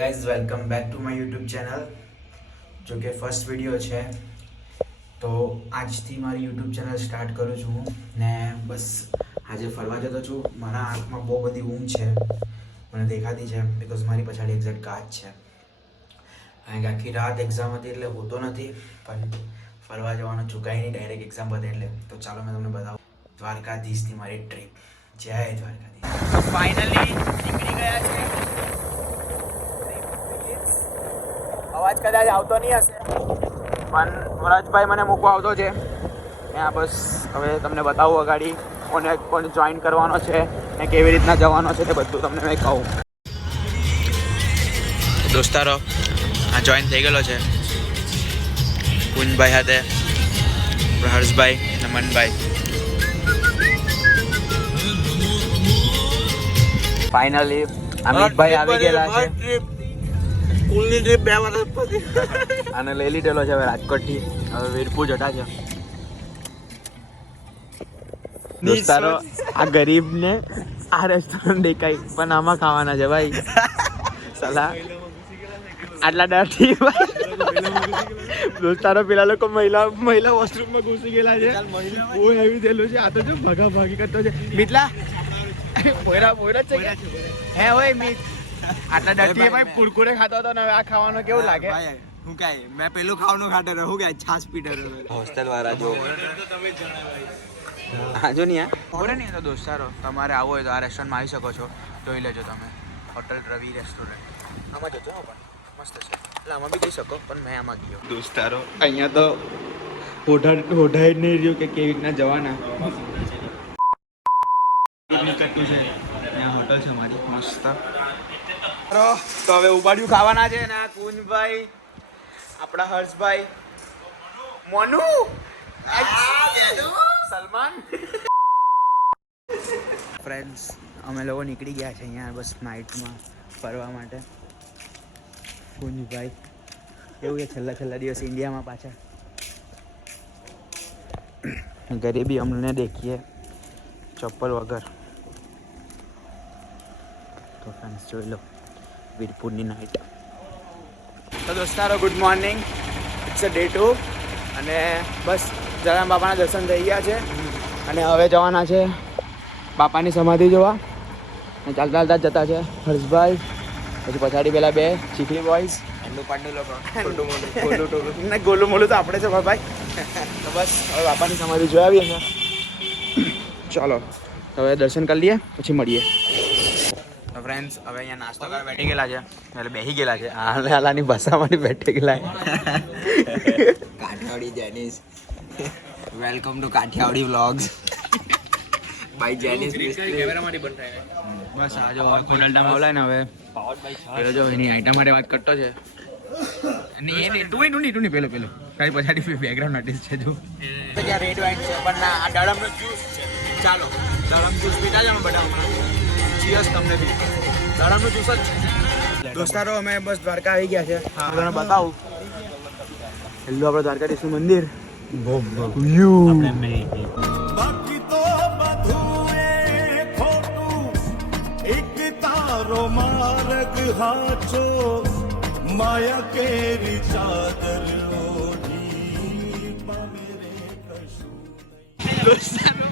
Guys welcome back to my YouTube channel. જો કે first video છે તો આજથી મારી યુટ્યુબ ચેનલ સ્ટાર્ટ કરું છું હું ને બસ આજે ફરવા જતો છું. મારા આંખમાં બહુ બધી ઊંઘ છે, મને દેખાતી છે બિકોઝ મારી પછાડી એક્ઝેક્ટ કાચ છે. કારણ કે આખી રાત એક્ઝામ હતી એટલે હોતો નથી, પણ ફરવા જવાનું ચૂકાય નહીં ડાયરેક્ટ એક્ઝામ પતે એટલે. તો ચાલો મેં તમને બતાવું દ્વારકાધીશની મારી ટ્રીપ. જય દ્વારકાધીશ. ફાઇનલી નીકળી ગયા છે. અવાજ કદાચ આવતો નહીં હશે, પણ વરજભાઈ મને મૂકવા આવતો છે ત્યાં. બસ હવે તમને બતાવું અગાડી કોને જોઈન કરવાનો છે ને કેવી રીતના જવાનો છે તે બધું તમને મેં કહું. દોસ્તારો આ જોઈન થઈ ગયેલો છે કુંજભાઈ સાથે, હર્ષભાઈ અને મનભાઈ. ફાઇનલી અમિતભાઈ આવી ગયેલા છે. સ્કૂલની ટ્રીપ 2 વર્ષ પછી અને લઈ લીધેલો છે હવે રાજકોટથી. હવે વીરપુર જતા છે દોસ્તારો. આ ગરીબને આ રેસ્ટોરન્ટ દેખાય પણ આમાં ખાવાના છે ભાઈ. સલાહ આટલા ડરથી દોસ્તારો પેલા લોકો મહિલા વોશરૂમમાં ઘૂસી ગયેલા છે. બહુ હેવી થયેલું છે. આ તો જો ભગા ભાગી કરતો છે. મિતલા પોયરા જ છે હે હોય મિત. આટલા ડરથી ભાઈ કુરકુરે ખાતો હતો ને હવે આ ખાવાનું કેવું લાગે? હું કાય મેં પેલું ખાવાનું ખાતો રહ્યો. હું કાય છાસ પીતો રહ્યો. હોસ્ટેલ વાળા જો હા જો નહીં બોલે નહીં. તો દોસ્તારો તમારે આવવું હોય તો આ રેસ્ટોરન્ટમાં આવી શકો છો. જોઈ લેજો તમે, હોટલ રવિ રેસ્ટોરન્ટ. આમાં જજો પણ મસ્ત છે. એટલે આમાં બી જઈ શકો, પણ મેં આમાં ગયો. દોસ્તારો અહીંયા તો હોઢાઈ નહીં રહ્યું કે કેવી રીતના જવાના. નીકળતું છે ત્યાં હોટલ છે મારી મસ્ત. તો હવે ઉબાડ્યું ખાવાના છે ને કુંજભાઈ, આપણા હર્ષભાઈ, મોનુ, સલમાન. ફ્રેન્ડ્સ અમે લોકો નીકળી ગયા છે અહીંયા બસ નાઇટમાં ફરવા માટે. કુંજભાઈ એવું કે છેલ્લા દિવસ ઇન્ડિયામાં પાછા. ગરીબી અમને દેખીએ ચપ્પલ વગર. તો ફ્રેન્ડ્સ જોઈ લો વીરપુરની નાઇટ. તો દોસ્તારો good morning. It's a day 2 અને બસ જલારામ બાપાના દર્શન થઈ ગયા છે અને હવે જવાના છે બાપાની સમાધિ જોવા. અને ચાલતા ચાલતા જતા છે હર્ષભાઈ, પછી પછાડી પેલા 2 ચીખલી બોયઝ, પાંડુ લોકો. ગોલું મોલું તો આપણે છે ભાઈ. તો બસ હવે બાપાની સમાધિ જોઈ આવીએ છે. ચાલો હવે દર્શન કરી લઈએ પછી મળીએ. તો ફ્રેન્ડ્સ હવે અહીંયા નાસ્તો કરવા બેઠી ગયેલા છે, એટલે બેસી ગયેલા છે. હાલાની ભાષામાંથી બેઠી ગયેલા. Kathiyawadi Jenis, welcome to Kathiyawadi vlogs by Jenis. કેમેરામાંથી બંધ થાય. બસ આ જો ખોડલટામાં બોલાય ને હવે પેલો જો એની આઈટમ માટે વાત કરતો છે. તું નહીં પેલો તારી પછાડી બેકગ્રાઉન્ડ આર્ટિસ્ટ છે જો. ત્યાં રેડ વાઇન છે પણ ના, આ દાડમનો જ્યુસ છે. ચાલો દાડમ જ્યુસ પીતા જાવ બધા હમણાં. ચીયર્સ તમને બી. દાડમનો જ્યુસ જ છે. દોસ્તારો અમે બસ દ્વારકા આવી ગયા છે. તમને બતાવું પેલું આપણે દ્વારકાધીશનું મંદિર. બાકી તો બધું એ ખોટું, એક તારો માર્ગ હાચો, માયા કેરી ચાદર ઓઢી પામેરે કશું. દોસ્તારો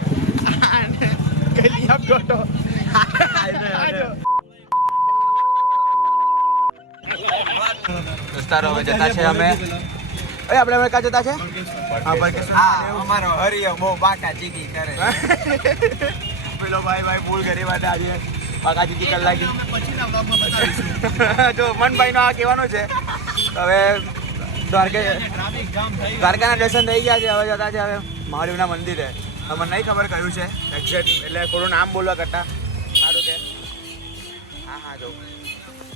ગલિયા ગોટો. દોસ્તારો હવે જતા છે અમે. આપણે હવે ક્યાં જતા છે? અમારો હરિયો બહુ બાકા ચીકી કરે. પેલો ભાઈ ભૂલ કરી માટે આજે બાકાજી કી કલાકી. જો મનભાઈનો આ કહેવાનું છે. હવે દ્વારકાના દર્શન થઈ ગયા છે. હવે જતા છે હવે મહાદેવના મંદિરે. મને નહીં ખબર કયું છે એક્ઝેક્ટ, એટલે થોડું નામ બોલવા કરતા સારું કે. હા જો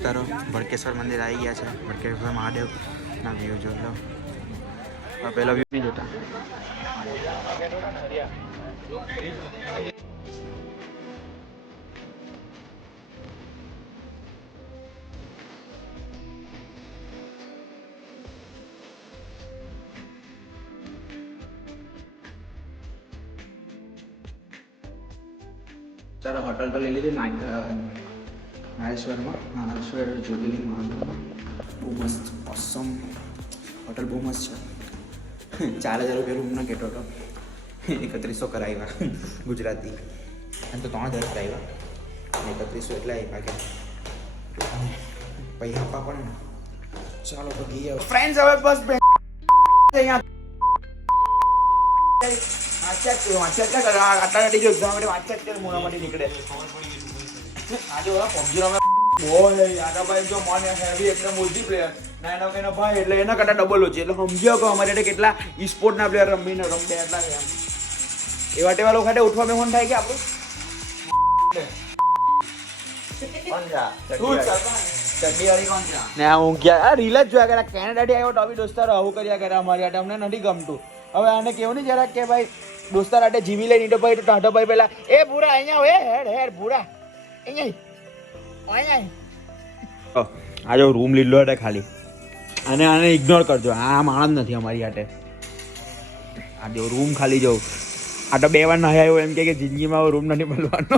તારો ભડકેશ્વર મંદિર આવી ગયા છે. ભડકેશ્વર મહાદેવના વ્યૂ જોઈ લો. પેલો વ્યૂ નહીં જોતા. ચાલો હોટલ તો લઈ લીધી નારેશ્વર જ્યોતિર્લિંગ મહાદેવ બહુ મસ્ત ઓસમ હોટલ બહુ મસ્ત છે. 4,000 રૂપિયા રૂમના કહેતો હતો. 3100 કરાવ્યા ગુજરાતી અને તો 3,000 કરાવ્યા 3100 એટલે આપ્યા કે પૈસા આપવા પડે ને. ચાલો તો ગઈએ ફ્રેન્ડ્સ. હવે બસ અહીંયા વાંચ્યા કરો આટલા નથી જો એક્ઝામ માટે વાંચ્યા મોડામાંથી નીકળે. આજે ઓલા પબજી રમે બહુ આટાભાઈ જો મોન હેવી એટલે મોજી પ્લેયર ના એનો ભાઈ એટલે એના કરતા ડબલ ઓછી એટલે સમજ્યો કે અમારે એટલે કેટલા ઈ સ્પોર્ટના પ્લેયર રમીને રમડે એટલા એમ એવા ટેવા લોકો ખાતે ઉઠવા બેહોન થાય કે આપણું ને હું ગયા રીલ જ જોયા કર્યા કેનેડાથી આવ્યો ટોબી દોસ્તારો આવું કર્યા કર્યા અમારી આટે અમને નથી ગમતું. હવે આને કેવું નહીં જરાક કે ભાઈ દોસ્તાર આટે જીવી લઈ નીટો ભાઈ તો ટાટો ભાઈ પેલા એ ભૂરા અહીંયા હે હેડ ભૂરા અહીંયા આ જો રૂમ લીધો હતો ખાલી અને આને ઇગ્નોર કરજો. આ માણસ નથી અમારી આટે. આ જો રૂમ ખાલી જો આ તો 2 વાર નહીં આવ્યો એમ કે જિંદગીમાં રૂમ નથી મળવાનો.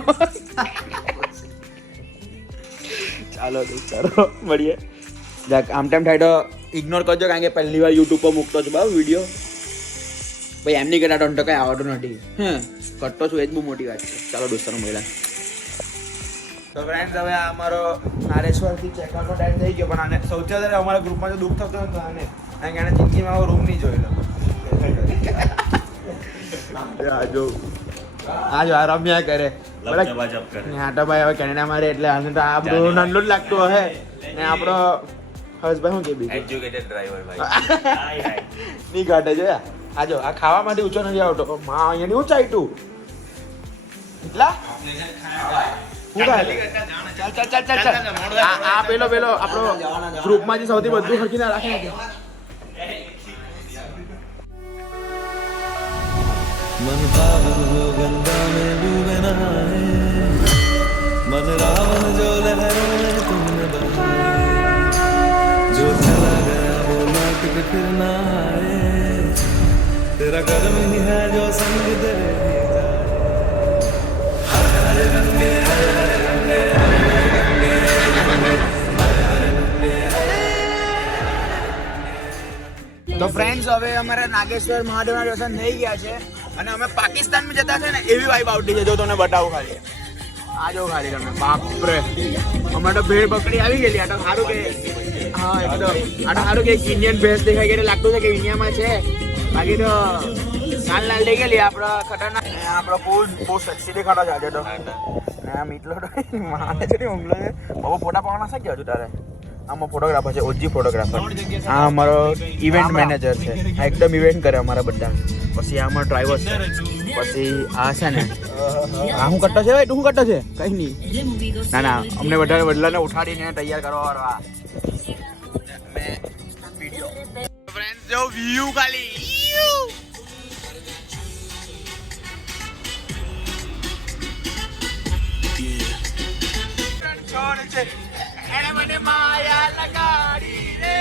ચાલો ચાલો મળીએ. આમ ટાઈમ થાય તો ઇગ્નોર કરજો કારણ કે પહેલી વાર યુટ્યુબ પર મૂકતો છું બાબુ વિડીયો. ભાઈ એમ નહીં કરતા તો કંઈ આવડતું નથી. કરતો છું એ જ બહુ મોટી વાત છે. ચાલો દોસ્તારો મળ્યા. તો ફ્રેન્ડ્સ હવે આ અમારો નારેશ્વરથી ચેકઆઉટનો ટાઈમ થઈ ગયો પણ આને સૌથી વધારે અમારા ગ્રુપમાં જો દુઃખ થતું હતું આને કારણ કે આને જિંદગીમાં રૂમ નહીં જોયેલો. આ જો આ રમ્યા કરે આટાભાઈ હવે કેનેડા મારે એટલે આને તો આ બધું નાનું જ લાગતું હશે ને આપણો હર્ષભાઈ શું કે બીજું એજ્યુકેટેડ ડ્રાઈવર ભાઈ નહીં ઘાટે જોયા. આ જો આ ખાવામાંથી ઊંચો નથી આવતો. માં અહીંયાની ઊંચાઈ તું એટલા આ પેલો આપણો ગ્રુપમાંથી સૌથી બધું ખર્ચીને રાખે मन पावन हो गंगा में डूबे नहाए मन रावण जो लहरों में तुमने बहाए जो चला गया वो लौट के फिर ना आए तेरा कर्म ही है जो संग तेरे ही जाए. તો ફ્રેન્ડ્સ હવે અમારા નાગેશ્વર મહાદેવના દર્શન થઈ ગયા છે અને અમે પાકિસ્તાનમાં જતા છે ને એવી વાઇબ આવતી છે. જો તમને બતાવું ખાલી આ જો ખાલી તમે બાપરે અમારે તો ભેળ બકરી આવી ગયેલી. આ તો સારું કે હા એકદમ આ તો સારું કે ઇન્ડિયન ભેંસ દેખાઈ ગઈ લાગતું છે કે ઇન્ડિયામાં છે. બાકી તો લાલ થઈ ગયેલી આપણો ખતરનાક આપણો બહુ સેક્સી દેખાડો છે આજે તો. આમ એટલો તો માને છે ઊંઘલો છે બહુ ફોટા પાડવાના છે કે હજુ તારે. આમાં ફોટોગ્રાફર છે ઓજી ફોટોગ્રાફર. આ અમારો ઇવેન્ટ મેનેજર છે. આ એકદમ ઇવેન્ટ કરે અમારા બધા. પછી આ અમારો ડ્રાઈવર છે. પછી આ છે ને આ શું કરતો છે ભાઈ તું શું કરતો છે કઈ નહીં ના અમને વધારે વડલાને ઉઠાડીને તૈયાર કરવા વાળા ફ્રેન્ડ્સ જો વ્યૂ ખાલી છોડ છે એને મને માયા લગાડી રે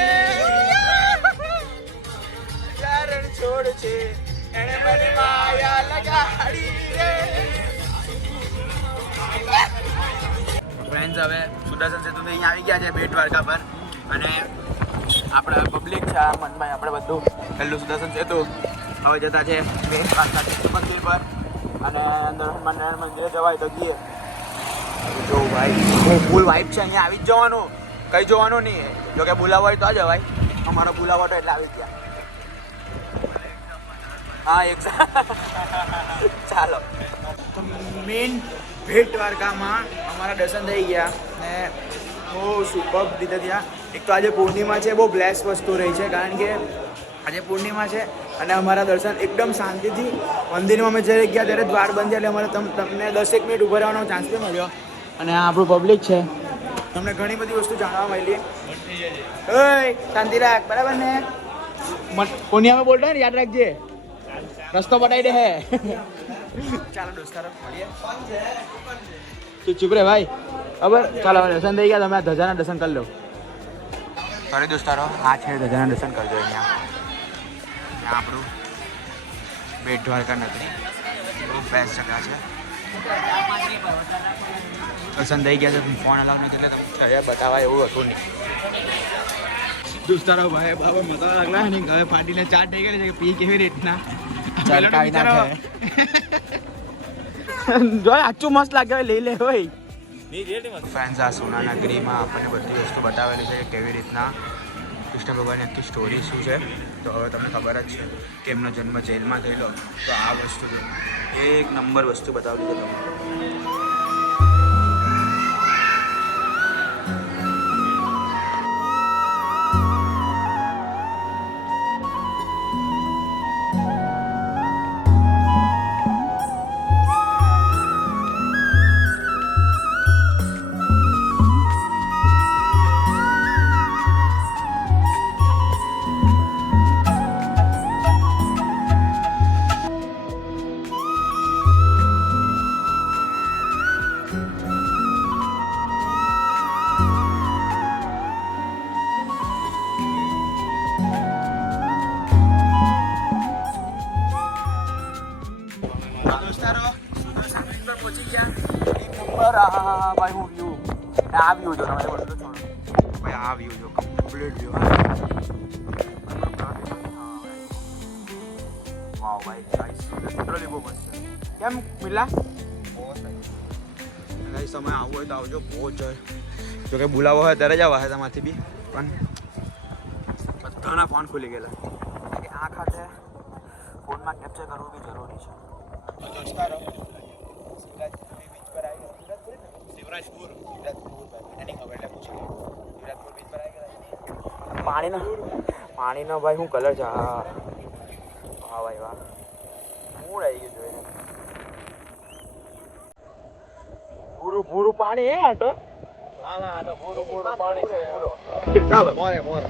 ચરણ છોડ છે એને મને માયા લગાડી રે. ફ્રેન્ડ્સ હવે સુદર્શન સેતુ અહીંયા આવી ગયા છે બેટ દ્વારકા પર અને આપણે પબ્લિક છે આ મનભાઈ આપણે બધું પહેલું સુદર્શન સેતુ હવે જતા છે બેટ દ્વારકા મંદિર પર અને અંદર હનુમાન મંદિરે જવાય તો જઈએ. જો ભાઈ બહુ ફૂલ વાઇબ છે અહીંયા આવી જ જવાનું કંઈ જોવાનું નહીં. જો કે બોલાવો હોય તો આ જવાય. અમારો બોલાવો તો એટલે આવી જ ગયા. હા એક ચાલો તો મેઇન ભેટ દ્વારકામાં અમારા દર્શન થઈ ગયા ને બહુ સુપર રીતે થયા. એક તો આજે પૂર્ણિમા છે બહુ બ્લેસ વસ્તુ રહી છે કારણ કે આજે પૂર્ણિમા છે અને અમારા દર્શન એકદમ શાંતિથી મંદિરમાં અમે જ્યારે ગયા ત્યારે દ્વાર બંધ થયા એટલે અમારે તમને 10 મિનિટ ઊભા રહેવાનો ચાન્સ બી મળ્યો. અને આ આપણું પબ્લિક છે તમને ઘણી બધી વસ્તુ જાણવા મળી. ઓય શાંતિ રાખ બરાબર ને પૂર્ણિમામાં બોલતો ને યાદ રાખજે રસ્તો બતાવી દે હે. ચાલો દોસ્તારો મળીએ. તું ચૂપ રે ભાઈ બરાબર. ચાલો દર્શન થઈ ગયા તમે આ ધજાના દર્શન કરી લો. સોરી દોસ્તારો આ છે ધજાના દર્શન કરજો. અહીંયા આપણું બેટ દ્વારકા નગરી બહુ બેસ્ટ જગ્યા છે. દર્શન થઈ ગયા છે ફોન અલાવ નથી એટલે તમને બતાવાય એવું હતું નહીં દોસ્તારો ભાઈ બાબા મજા લાગલા નહીં હવે પાર્ટીને ચાટ થઈ ગઈ છે કે પી કેવી રીતના ચલકાવી નાખે જો આચું મસ્ત લાગે લઈ લે હોય ફ્રેન્ડ્સ આ સોનાનગરીમાં આપણને બધી વસ્તુ બતાવેલી છે કે કેવી રીતના કૃષ્ણ ભગવાનની આખી સ્ટોરી શું છે તો હવે તમને ખબર જ છે કે એમનો જન્મ જેલમાં થયેલો તો આ વસ્તુ એક નંબર વસ્તુ બતાવેલી છે તમને પહોંચી ગયા એક નંબર ભાઈ હું વ્યૂ આ વ્યૂ જો તમે બોલો છો ભાઈ આ વ્યૂ જો કમ્પ્લીટ વ્યૂ વાવ ભાઈ ગાઈસ લિટરલી બહુ મસ્ત છે કેમ મિલા ગાઈસ સમય આવો હોય તો આવજો બહુ જ જો કે બોલાવો હોય ત્યારે જ આવા તમારથી બી પણ બધાના ફોન ખુલી ગયેલા આ ખાતે ફોનમાં કેપ્ચર કરવું બી જરૂરી છે દોસ્તારો પાણીનો ભાઈ શું કલર છે હા હા ભાઈ વાહ મૂળ આવી ગયું જોઈને પૂરું પૂરું પાણી હે આ તો પૂરું પૂરું પાણી ચાલો મોરે મોરે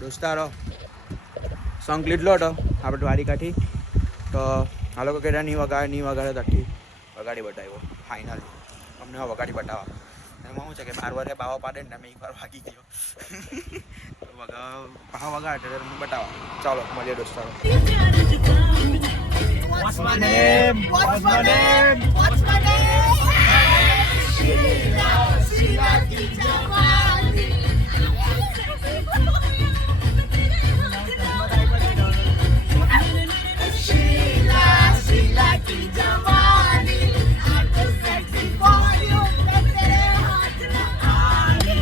દોસ્તારો સંક લીધલો હતો આપણે દ્વારી કાઠી તો આ લોકો કેટા નહીં વગાડે તઠી વગાડી બતાવ્યો ફાઇનલ અમને વગાડી બતાવવા એમાં શું છે કે 12 વર્ષે બાવા પાડે ને અમે એકવાર વાગી ગયો વગાડ એટલે બતાવવા ચાલો મળીએ દોસ્તારો What's my name? What's my name? What's my name? Sheila ki jawani. Sheila ki jawani. I'm the sexy boy you make tere haath lagaani.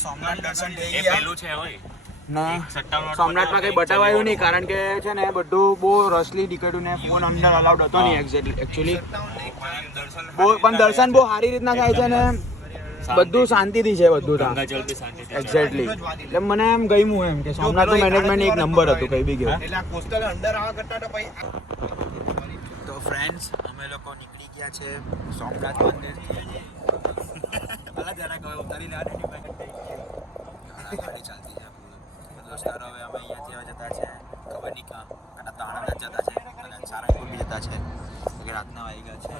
Somnath દર્શન થઈ ગયા પેલું છે હોય ના સોમનાથમાં કઈ બતાવાયું નહીં કારણ કે છે ને બધું બહુ રસલી ટિકિટો ને ફોન અંદર અલાઉડ હતો નહીં એકચ્યુઅલી પણ દર્શન બહુ સારી રીતના થાય છે ને બધું શાંતિથી છે બધું એક્ઝેક્ટલી એટલે મને એમ ગમ્યું એમ કે સોમનાથનું મેનેજમેન્ટ એક નંબર હતું કઈ બી ગયું તો ફ્રેન્ડ્સ અમે લોકો નીકળી ગયા છે સોમનાથ મંદિરથી ગાડી ચાલતી છે દોસ્તારો હવે અમે અહીંયાથી હવે જતા છે ખબર નહીં કાં તાણા જતા છે અને સારંગપુર બી જતા છે કે રાતના વાગી ગયા છે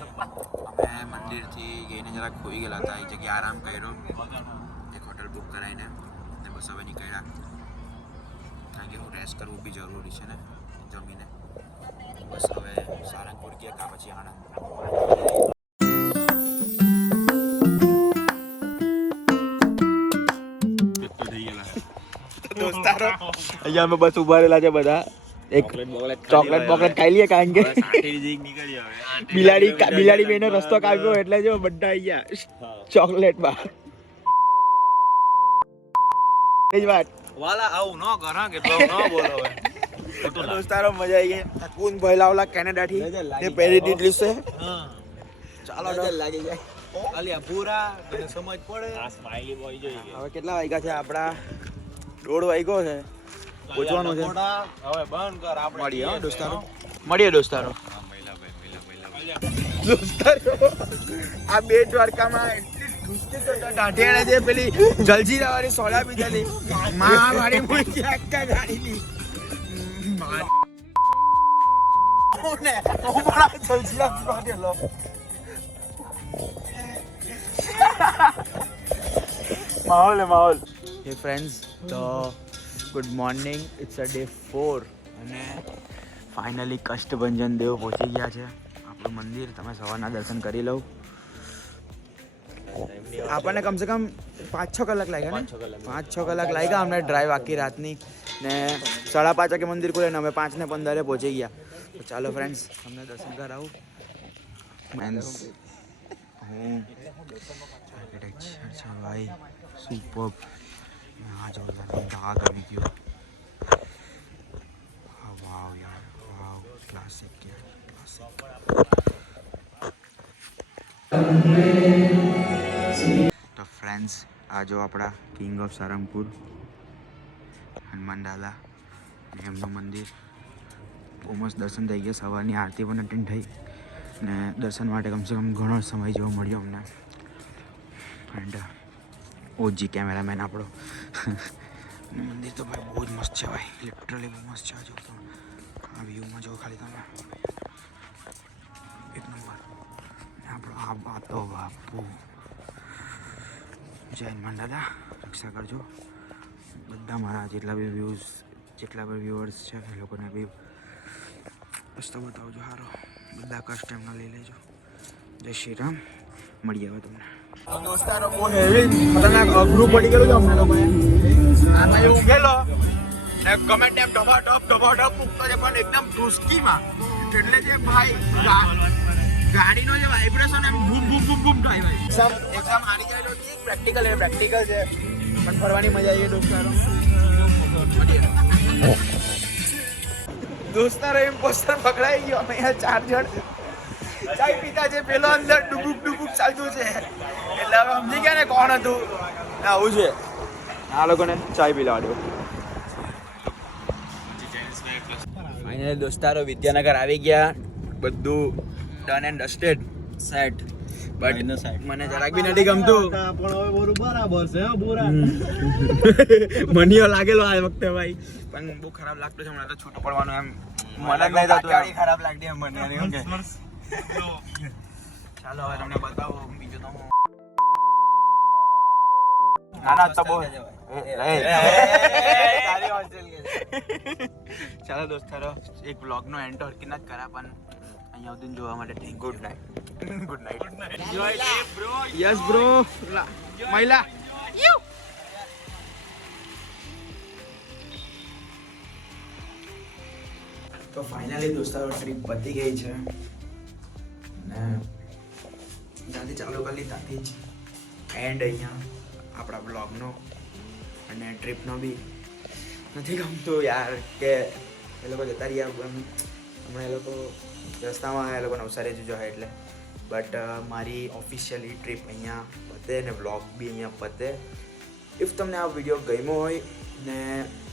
અમે મંદિરથી ગઈને જરાક ખોઈ ગયેલા હતા એ જગ્યાએ આરામ કર્યો એક હોટલ બુક કરાવીને ને બસ હવે નીકળ્યા કારણ કે હું રેસ્ટ કરવું બી જરૂરી છે ને જમીને બસ હવે સારંગપુર ગયા કાં પછી આણંદ દોસ્તારો અહીંયા અમે બસ ઉભા રહેલા છે બધા એક ચોકલેટ બોકલેટ ખાઈ લઈએ કારણ કે બિલાડી બેનો રસ્તો કાપ્યો એટલે જો બધા અહીંયા ચોકલેટમાં એ જ વાત વાલા આવું ન કરા કે તો ન બોલો હવે દોસ્તારો મજા આવી ગઈ. કુન ભઈલાવલા કેનેડાથી તે પહેરી દીધલી છે. ચાલો તો લાગી જાય અલ્યા પૂરા તને સમજ પડે. હવે કેટલા વાગ્યા છે આપણા? 1:30 વાગ્યો છે. પહોંચવાનું છે. હવે બંધ કર આપણે મળીએ હો દોસ્તારો. મળીએ દોસ્તારો. દોસ્તારો આ બે દ્વારકામાં એટલી ઢુસકી કરતા ઢાઢેડા છે. પેલી જલજીરા વાળી સોડા પીધેલી માં વાળી મૂકી આખા ગાડીની કોને ઓમળા જલજીરા પીધેલો. માહોલ. હે ફ્રેન્ડ્સ, તો good morning. It's a day 4 અને ફાઇનલી કષ્ટભંજન દેવ પહોંચી ગયા છે આપણું મંદિર. તમે સવારના દર્શન કરી લો. આપણને કમસે કમ 5-6 કલાક લાગ્યા ને? 5-6 કલાક લાગ્યા અમને ડ્રાઈવ આખી રાતની ને 5:30 વાગે મંદિર ખુલે ને અમે 5:15 પહોંચી ગયા. તો ચાલો ફ્રેન્ડ્સ, તમને દર્શન કરાવું. મેન્સ હું આર્કિટેક્ચર છે ભાઈ, સુપર. આ જોરદાર ડાઘ આવી ગયો. વાવ યાર, વાવ, ક્લાસિક યાર, ક્લાસિક. તો ફ્રેન્ડ્સ, આ જો આપણા કિંગ ઓફ સારંગપુર હનુમાન દાદા ને એમનું મંદિર. બહુ મસ્ત દર્શન થઈ ગયા. સવારની આરતી પણ અટેન્ડ થઈ ને દર્શન માટે કમસે કમ ઘણો સમય જેવો મળ્યો અમને. એન્ડ ઓજી કેમેરામેન આપણો. મંદિર તો ભાઈ બહુ જ મસ્ત છે ભાઈ, લિટરલી બહુ મસ્ત છે. આ જો તો આ વ્યૂમાં જો ખાલી તમે, એક નંબર. આપણો આ તો બાપુ. જય હનુમાન દાદા, રક્ષા કરજો. બધા મારા જેટલા બી વ્યુઅર્સ છે એ લોકોને બી રસ્તો બતાવજો સારો. બધા કષ્ટ એમનો લઈ લેજો. જય શ્રી રામ. મળી આવે તમને. દોસ્તારો બહુ હેવી ખતરનાક અઘરું પડી ગયેલું છે અમને લોકોને. આમાં એવું ઊંઘેલો ને ગમે તેમ ઢબાઢબ મૂકતો છે પણ એકદમ ઢુસકીમાં. એટલે જે ભાઈ ગાડીનો જે વાઇબ્રેશન એમ બૂમ બૂમ બૂમ બૂમ થાય ભાઈ. એક્ઝામ હારી ગયેલો. પ્રેક્ટિકલ છે પણ ફરવાની મજા આવી દોસ્તારો. દોસ્તારો ઇમ્પોસ્ટર પકડાઈ ગયો. અમે અહીંયા 4 જણ ચાય પીતા છે. પેલો અંદર ડુબુક ચાલતું છે એટલે હવે સમજી ગયા ને કોણ હતું. આવું છે. આ લોકોને ચાય પીલાવાડ્યો. ફાઇનલી દોસ્તારો વિદ્યાનગર આવી ગયા. બધું ડન એન્ડ ડસ્ટેડ સેટ. બટ મને જરાક બી નથી ગમતું. પણ હવે બોરું બરાબર છે હો બોરા. મનીઓ લાગેલો આ વખતે ભાઈ, પણ બહુ ખરાબ લાગતું છે. મને તો છૂટું પડવાનું એમ મને જ નહીં થતું. ખરાબ લાગતી એમ મને. ચાલો હવે તમને બતાવો બીજું તો હું. ના તો બહુ ચાલો દોસ્તારો, એક બ્લોગનો એન્ડ તો હરકી ના જ કરા પણ અહીંયા સુધી જોવા માટે thank you. Good night. Yes bro. મહિલા તો ફાઇનલી દોસ્તારો ટ્રીપ પતી ગઈ છે ને ત્યાંથી ચાલુ કરી ત્યાંથી જ એન્ડ અહીંયા આપણા બ્લોગનો અને ટ્રીપનો બી. નથી ગમતું યાર કે એ લોકો જતા રહ્યા. હમણાં એ લોકો રસ્તામાં એ લોકો નવસારી જ જોઈએ એટલે. બટ મારી ઓફિશિયલી ટ્રીપ અહીંયા પતે ને બ્લોગ બી અહીંયા પતે. ઇફ તમને આ વિડીયો ગમ્યો હોય ને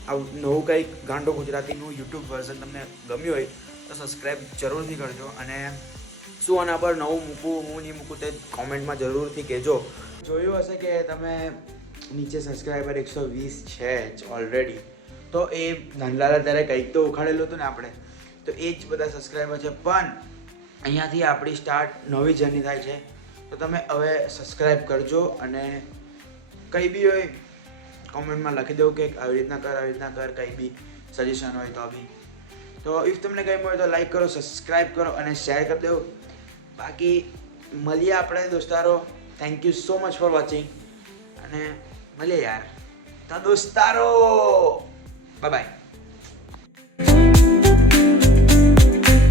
આવું નવું કંઈક ગાંડો ગુજરાતીનું યુટ્યુબ વર્ઝન તમને ગમ્યું હોય તો સબસ્ક્રાઈબ જરૂરથી કરજો. અને શું આના પર નવું મૂકું હું નહીં મૂકું તે કોમેન્ટમાં જરૂરથી કહેજો. જોયું હશે કે તમે નીચે સબસ્ક્રાઈબર 120 છે જ ઓલરેડી. તો એ નાનલાલા ત્યારે કંઈક તો ઉખાડેલું હતું ને આપણે, તો એ જ બધા સબસ્ક્રાઈબર છે. પણ અહીંયાથી આપણી સ્ટાર્ટ નવી જર્ની થાય છે. તો તમે હવે સબસ્ક્રાઈબ કરજો અને કંઈ બી હોય કોમેન્ટમાં લખી દો કે આવી રીતના કર કંઈ બી સજેશન હોય તો બી. તો ઇફ તમને કંઈ હોય તો લાઈક કરો, સબસ્ક્રાઈબ કરો અને શેર કરી દો. બાકી મળીએ આપણે દોસ્તારો. Thank you so much for watching અને મળીએ યાર તો દોસ્તારો. Bye bye.